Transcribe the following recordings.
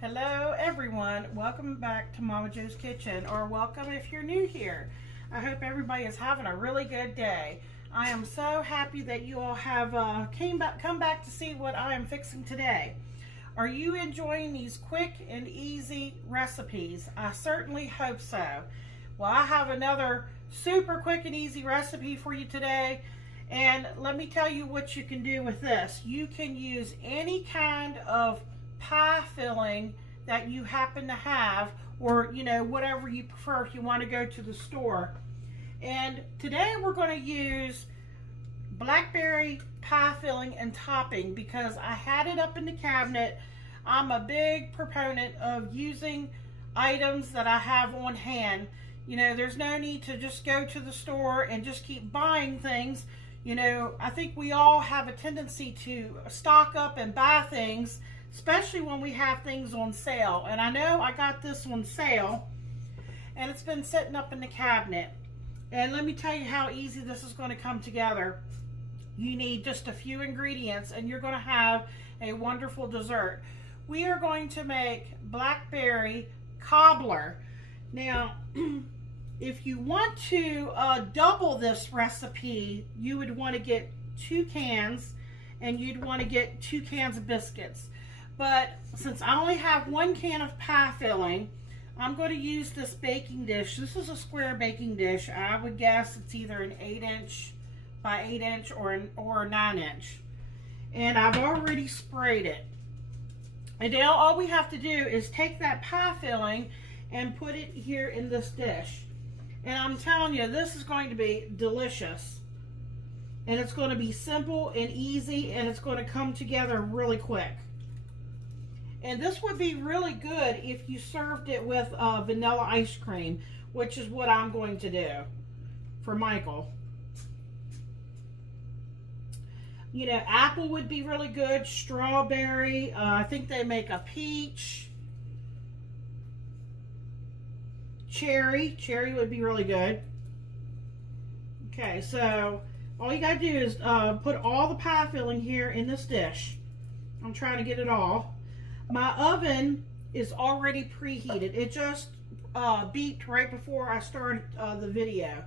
Hello everyone, welcome back to Momma Jo's Kitchen, or welcome if you're new here. I hope everybody is having a really good day. I am so happy that you all have come back to see what I am fixing today. Are you enjoying these quick and easy recipes? I certainly hope so. Well, I have another super quick and easy recipe for you today, and let me tell you what you can do with this. You can use any kind of pie filling that you happen to have, or whatever you prefer if you want to go to the store. And today we're going to use blackberry pie filling and topping because I had it up in the cabinet. I'm a big proponent of using items that I have on hand. There's no need to just go to the store and just keep buying things. I think we all have a tendency to stock up and buy things, especially when we have things on sale. And I know I got this on sale, and it's been sitting up in the cabinet. And let me tell you how easy this is going to come together. You need just a few ingredients, and you're going to have a wonderful dessert. We are going to make blackberry cobbler. Now, if you want to double this recipe, you would want to get 2 cans, and you'd want to get 2 cans of biscuits. But since I only have 1 can of pie filling, I'm going to use this baking dish. This is a square baking dish. I would guess it's either an 8-inch by 8-inch or a 9-inch. And I've already sprayed it. And now all we have to do is take that pie filling and put it here in this dish. And I'm telling you, this is going to be delicious. And it's going to be simple and easy, and it's going to come together really quick. And this would be really good if you served it with vanilla ice cream, which is what I'm going to do for Michael. Apple would be really good, strawberry, I think they make a peach, cherry would be really good. Okay, so all you gotta do is put all the pie filling here in this dish. I'm trying to get it all. My oven is already preheated. It just beeped right before I started the video.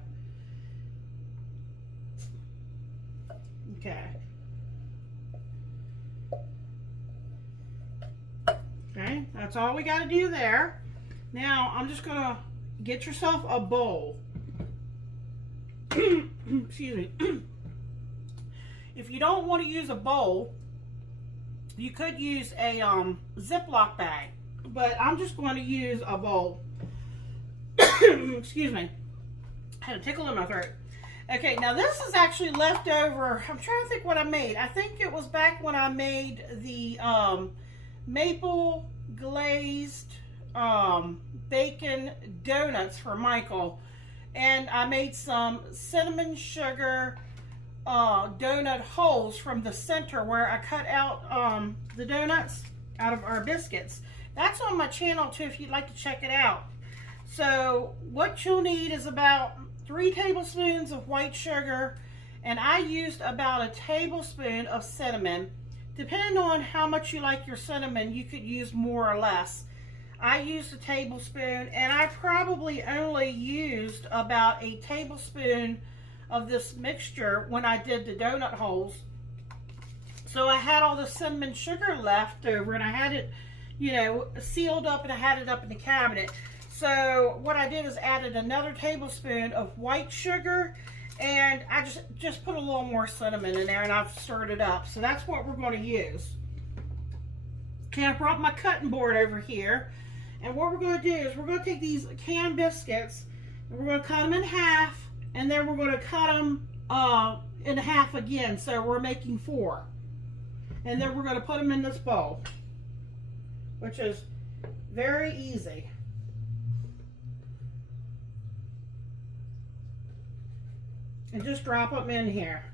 Okay. Okay, that's all we got to do there. Now, I'm just going to get yourself a bowl. Excuse me. If you don't want to use a bowl, you could use a Ziploc bag, but I'm just going to use a bowl. Excuse me. I had a tickle in my throat. Okay, now this is actually leftover. I'm trying to think what I made. I think it was back when I made the maple glazed bacon donuts for Michael. And I made some cinnamon sugar donut holes from the center where I cut out the donuts out of our biscuits. That's on my channel too if you'd like to check it out. So what you'll need is about 3 tablespoons of white sugar, and I used about a tablespoon of cinnamon. Depending on how much you like your cinnamon, you could use more or less. I used a tablespoon, and I probably only used about a tablespoon of this mixture when I did the donut holes. So I had all the cinnamon sugar left over, and I had it, sealed up, and I had it up in the cabinet. So what I did is added another tablespoon of white sugar, and I just put a little more cinnamon in there, and I've stirred it up. So that's what we're going to use. Okay, I brought my cutting board over here, and what we're going to do is we're going to take these canned biscuits, and we're going to cut them in half, and then we're going to cut them in half again, so we're making 4. And then we're going to put them in this bowl, which is very easy. And just drop them in here.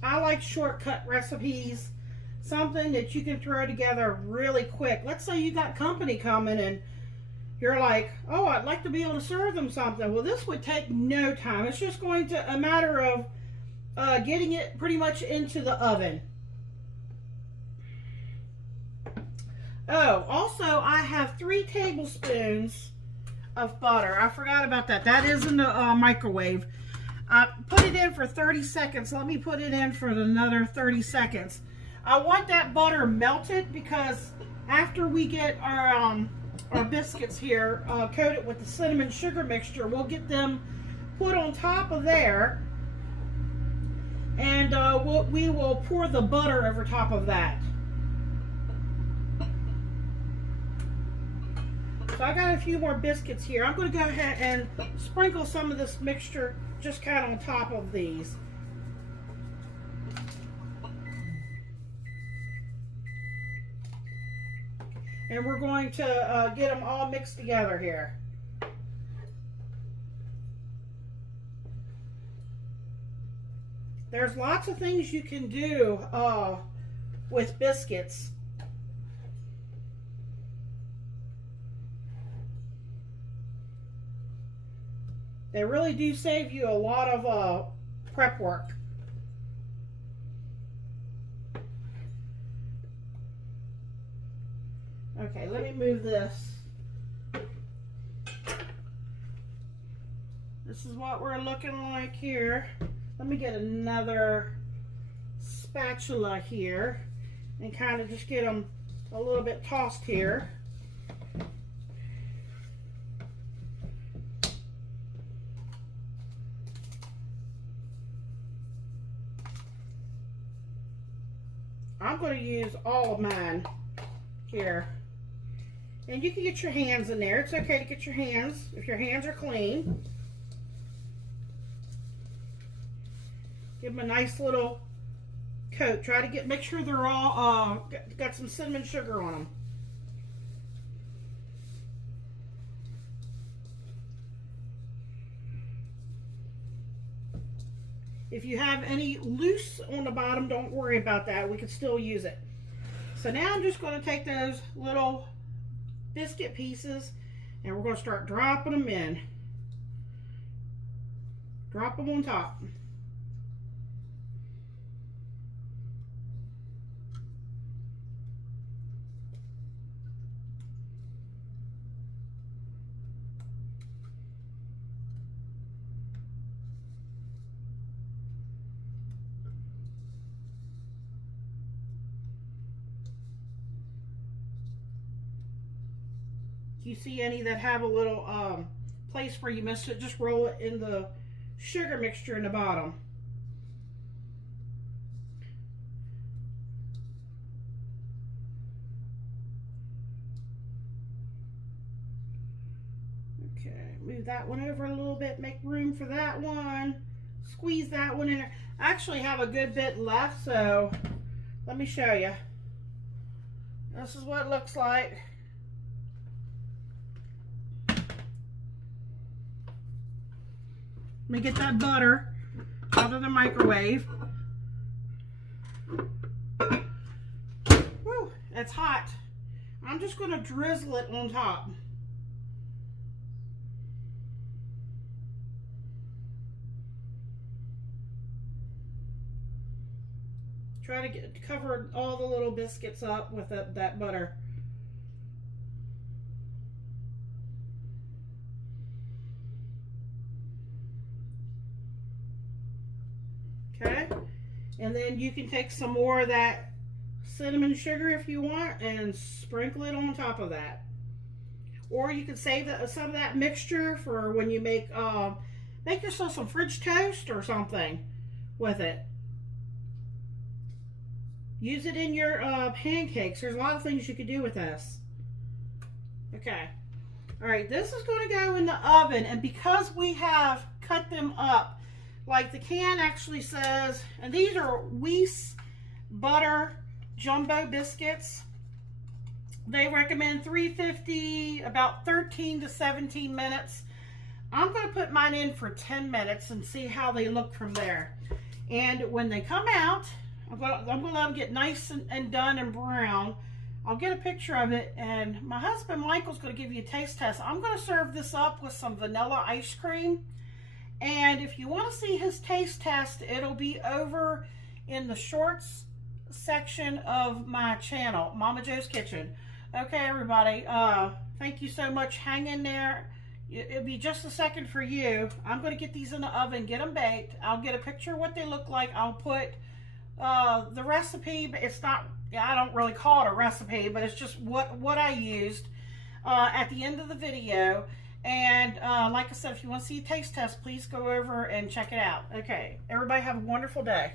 I like shortcut recipes, something that you can throw together really quick. Let's say you got company coming and you're like, oh, I'd like to be able to serve them something. Well, this would take no time. It's just going to a matter of getting it pretty much into the oven. Oh, also I have 3 tablespoons of butter. I forgot about that. That is in the microwave. Put it in for 30 seconds. Let me put it in for another 30 seconds. I want that butter melted because after we get our biscuits here coated with the cinnamon sugar mixture, we'll get them put on top of there, and we will pour the butter over top of that. So I got a few more biscuits here. I'm going to go ahead and sprinkle some of this mixture just kind of on top of these. And we're going to get them all mixed together here. There's lots of things you can do with biscuits. They really do save you a lot of prep work. Okay, let me move this. This is what we're looking like here. Let me get another spatula here and kind of just get them a little bit tossed here. I'm going to use all of mine here. And you can get your hands in there. It's okay to get your hands if your hands are clean. Give them a nice little coat. Try to make sure they're all got some cinnamon sugar on them. If you have any loose on the bottom, don't worry about that. We can still use it. So now I'm just going to take those little biscuit pieces and we're going to start dropping them in. Drop them on top. You see any that have a little place where you missed it, just roll it in the sugar mixture in the bottom. Okay, move that one over a little bit, make room for that one, squeeze that one in there. I actually have a good bit left, so let me show you. This is what it looks like. Let me get that butter out of the microwave. Woo, it's hot. I'm just going to drizzle it on top. Try to cover all the little biscuits up with that butter. Okay, and then you can take some more of that cinnamon sugar if you want and sprinkle it on top of that. Or you can save some of that mixture for when you make yourself some French toast or something with it. Use it in your pancakes. There's a lot of things you could do with this. Okay. All right, this is going to go in the oven, and because we have cut them up, like the can actually says, and these are Weiss butter jumbo biscuits. They recommend 350, about 13 to 17 minutes. I'm going to put mine in for 10 minutes and see how they look from there. And when they come out, I'm going to let them get nice and done and brown. I'll get a picture of it, and my husband Michael's going to give you a taste test. I'm going to serve this up with some vanilla ice cream, and if you want to see his taste test, it'll be over in the shorts section of my channel, Momma Jo's Kitchen. Okay, everybody, thank you so much. Hang in there. It'll be just a second for you. I'm going to get these in the oven, get them baked. I'll get a picture of what they look like. I'll put the recipe, but it's not, I don't really call it a recipe, but it's just what I used at the end of the video. And like I said, if you want to see a taste test, please go over and check it out. Okay, everybody have a wonderful day.